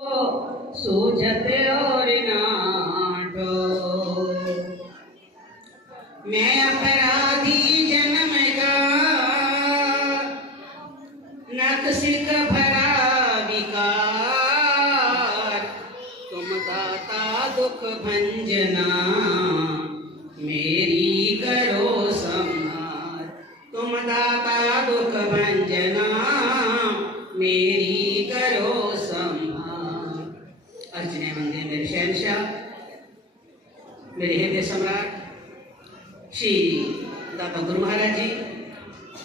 सूझत और नाटो, मैं अपराधी जन्म का, नक्सिक भरा विकार, तुम दाता दुख भंजना, मेरी करो संहार। तुम दाता दुख भंजना, मेरी करो संहार। अर्चने मंदिर मेरे शहंशाह, मेरे हृदय सम्राट श्री दाता गुरु महाराज जी,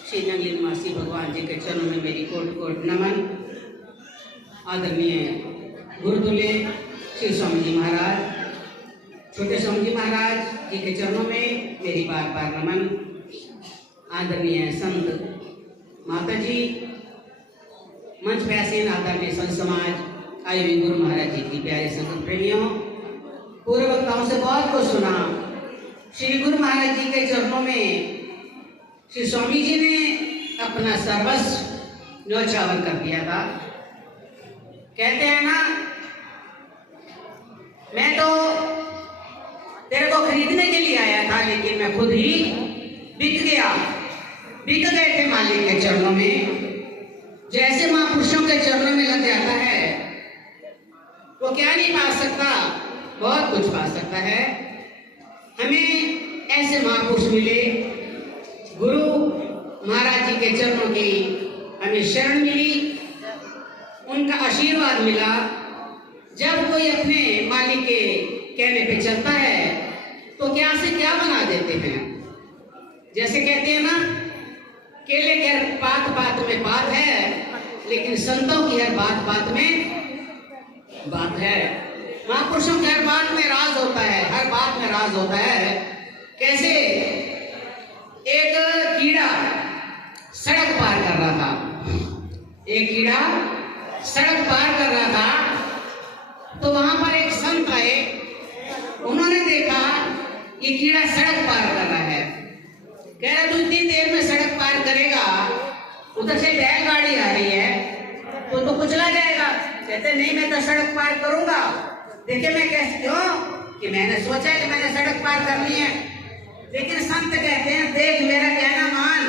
श्री नंगली निवासी भगवान जी के चरणों में मेरी कोट कोट नमन। आदरणीय गुरुतुल्य श्री स्वामी जी महाराज, छोटे स्वामी जी महाराज जी के चरणों में मेरी बार बार नमन। आदरणीय संत माता जी, मंच पे आसीन आदरणीय संत समाज, आए हुए गुरु महाराज जी की प्यारे संगत प्रेमियों, पूर्व वक्ताओं से बहुत कुछ सुना। श्री गुरु महाराज जी के चरणों में श्री स्वामी जी ने अपना सर्वस्व न्योछावर कर दिया था। कहते हैं ना, मैं तो तेरे को खरीदने के लिए आया था, लेकिन मैं खुद ही बिक गया। बिक गए थे मालिक के चरणों में। जैसे महापुरुषों के चरणों में लग जाता है, वो क्या नहीं पा सकता, बहुत कुछ पा सकता है। हमें ऐसे महापुरुष मिले, गुरु महाराज जी के चरणों की हमें शरण मिली, उनका आशीर्वाद मिला। जब कोई अपने मालिक के कहने पे चलता है तो क्या से क्या बना देते हैं। जैसे कहते हैं ना, केले की हर बात बात में बात है, लेकिन संतों की हर बात बात में बात है। महापुरुषों की हर बात में राज होता है, हर बात में राज होता है। कैसे एक कीड़ा सड़क पार कर रहा था, एक कीड़ा सड़क पार कर रहा था, तो वहां पर एक संत आए। उन्होंने देखा ये कीड़ा सड़क पार कर रहा है। कह रहा तू इतनी देर में सड़क पार करेगा, उधर से बैलगाड़ी आ रही है तो कुचला जाएगा। कहते नहीं, मैं तो सड़क पार करूंगा। देखिए मैं कैसे, क्यों कि मैंने सोचा कि मैंने सड़क पार करनी है। लेकिन संत कहते हैं देख मेरा कहना मान,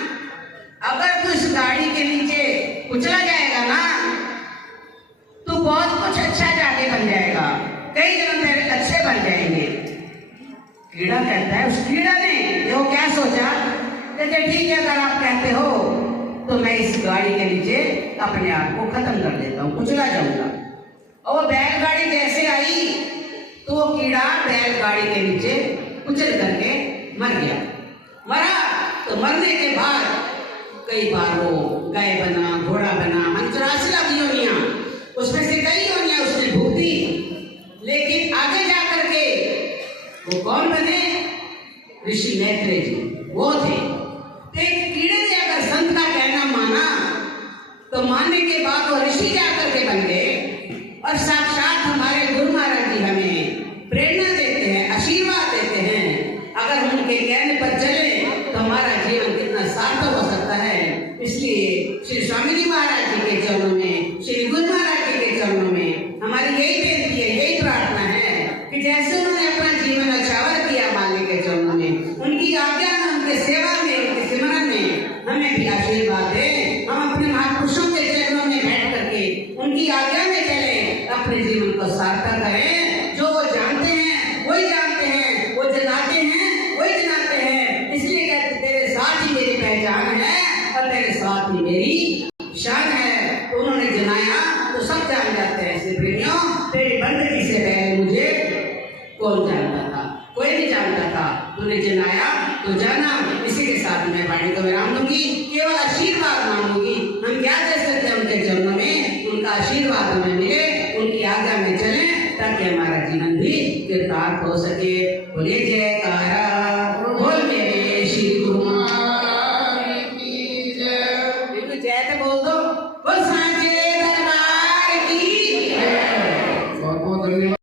अगर तू इस गाड़ी के नीचे कुचला जाएगा ना तो बहुत कुछ अच्छा जाके बन जाएगा, कई जन्म तेरे अच्छे बन जाएंगे। कीड़ा कहता है, उस कीड़ा ने वो क्या सोचा, कहते ठीक है अगर आप कहते हो तो मैं इस गाड़ी के नीचे अपने आप को खत्म कर देता हूँ, कुचला जाऊंगा। और वो बैलगाड़ी जैसे आई तो वो कीड़ा बैलगाड़ी के नीचे कुचल करके मर गया। मरा तो मरने के बाद कई बार वो गाय बना, घोड़ा बना, 84 लाख योनियां, उसमें से कई योनियां उसने भुगती। लेकिन आगे जाकर के वो कौन बने? ऋषि मैत्रेय जी वो थे। एक कीड़े ने अगर संत का कहना माना तो मानने के बाद वो ऋषि जाकर के बन गए। और साक्षात हमारे गुरु महाराज जी हमें प्रेरणा देते हैं, आशीर्वाद देते हैं। अगर उनके कहने पर चले तो हमारा जीवन कितना सार्थक हो सकता है। इसलिए श्री स्वामी जी महाराज जी के चरणों में, श्री गुरु महाराज जी के चरणों में हमारी यही बेनती है, यही प्रार्थना है कि जैसे उन्होंने अपना जीवन न्योछावर किया मालिक के चरणों में, उनकी आज्ञा में, उनके सेवा में, उनके सिमरन में हमें भी आशीर्वाद दें। हम अपने महापुरुषों के चरणों में बैठ करके उनकी आज्ञा में चले, अपने जीवन को सार्थक करें। जो वो जानते हैं वही जानते हैं, वो जनाते हैं वही जनाते हैं। इसलिए कहते तेरे साथ ही मेरी पहचान है और तेरे साथ ही मेरी शान है। तो उन्होंने जनाया तो सब जान जाते हैं। ऐसे प्रेमियों, तेरी बंदगी से पहले मुझे कौन जानता था? कोई नहीं जानता था। तूने जनाया तो जाना। इसी के साथ मैं वाणी को विराम दूंगी, केवल आशीर्वाद मांगूंगी। हम क्या दे सकते हैं उनके चरणों में? उनका आशीर्वाद हमें मिले, उनकी आज्ञा में चलें ताकि हमारा जीवन भी कृतार्थ हो सके। बोलिए